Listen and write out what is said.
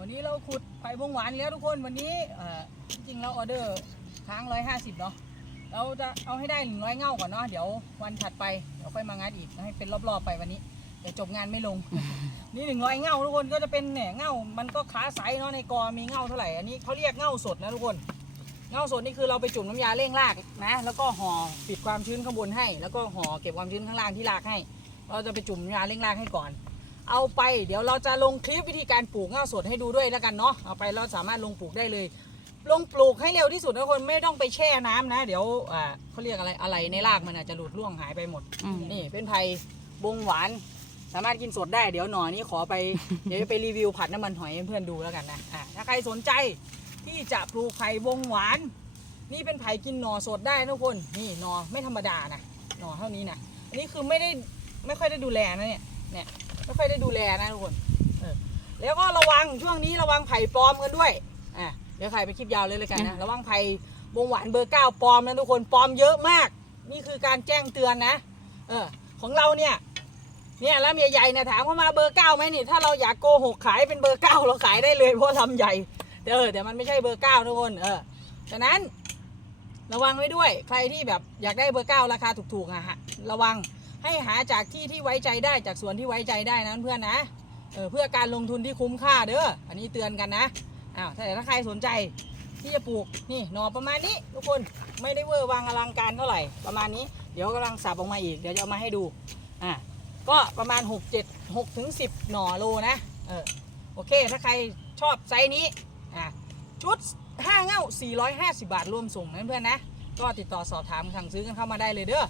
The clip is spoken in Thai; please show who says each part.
Speaker 1: วันนี้เราขุดไผ่พงหวานแล้วทุกคนวันนี้อ่จริงๆเราออเดอร์ค้างร้อยห้าสิบเนาะเราจะเอาให้ได้หนึ่งร้อยเง่าก่อนเนาะเดี๋ยววันถัดไปเดี๋ยวค่อยมางัดอีกให้เป็นรอบๆไปวันนี้เดี๋ยวจบงานไม่ลง นี่หนึ่งร้อยเง่าทุกคนก็จะเป็นเนี่ยเง่ามันก็ขาไซส์เนาะในกอมีเง่าเท่าไหร่อันนี้เขาเรียกเง่าสดนะทุกคนเง่าสดนี่คือเราไปจุ่มน้ำยาเร่งรากนะแล้วก็ห่อปิดความชื้นข้างบนให้ แล้วก็ห่อเก็บความชื้นข้างล่างที่รากให้ เราจะไปจุ่มน้ำยาเร่งรากให้ก่อน เอาไป เดี๋ยวเราจะลงคลิปวิธีการปลูกเง่าสดให้ดูด้วยแล้วกันเนาะเอาไปเราสามารถลงปลูกได้เลย ลงปลูกให้เร็วที่สุดนะคนไม่ต้องไปแช่น้ำนะ เดี๋ยวอ่าเขาเรียกอะไรอะไรในรากมันอาจจะหลุดร่วงหายไปหมด
Speaker 2: อืม
Speaker 1: นี่เป็นไผ่บงหวาน สามารถกินสดได้เดี๋ยวหน่อนี้ขอไป เดี๋ยวจะไปรีวิวผัดน้ำมันหอยให้เพื่อนดูแล้วกันนะอะถ้าใครสนใจที่จะปลูกไผ่บงหวาน นี่เป็นไผ่กินหน่อสดได้นะทุกคนนี่หน่อไม่ธรรมดานะหน่อเท่านี้นะอันนี้คือไม่ได้ไม่ค่อยได้ดูแลนะเนี่ย เนี่ยไม่ค่อยได้ดูแลนะทุกคนเออแล้วก็ระวังช่วงนี้ระวังไผ่ปลอมกันด้วยอะเดี๋ยวใครไปคลิปยาวเลยเลยกันนะระวังไผ่บงหวานเบอร์เก้าปลอมนะทุกคนปลอมเยอะมาก นี่คือการแจ้งเตือนนะ เออ ของเราเนี่ยเนี่ยลำใหญ่ๆเนี่ยถามว่ามาเบอร์เก้าไหมนี่ถ้าเราอยากโกหกขายเป็นเบอร์เก้าเราขายได้เลยเพราะลำใหญ่แต่เออแต่มันไม่ใช่เบอร์เก้าทุกคนเออฉะนั้น ระวังไว้ด้วยใครที่แบบอยากได้เบอร์เก้าราคาถูกๆอะฮะระวัง ให้หาจากที่ที่ไว้ใจได้จากสวนที่ไว้ใจได้นะเพื่อนนะเออเพื่อการลงทุนที่คุ้มค่าเด้ออันนี้เตือนกันนะอ้าวแต่ถ้าใครสนใจที่จะปลูกนี่หน่อประมาณนี้ ทุกคนไม่ได้เวอร์วางอลังการเท่าไหร่ประมาณนี้เดี๋ยวกำลังสับออกมาอีกเดี๋ยวจะเอามาให้ดูอ่าก็ประมาณ 6 7 6ถึง10 หน่อโลนะเออโอเค ถ้าใครชอบไซส์นี้อะชุด5เง่า450 บาทรวมส่งนะเพื่อนนะ ก็ติดต่อสอบถามสั่งซื้อกันเข้ามาได้เลยเด้อ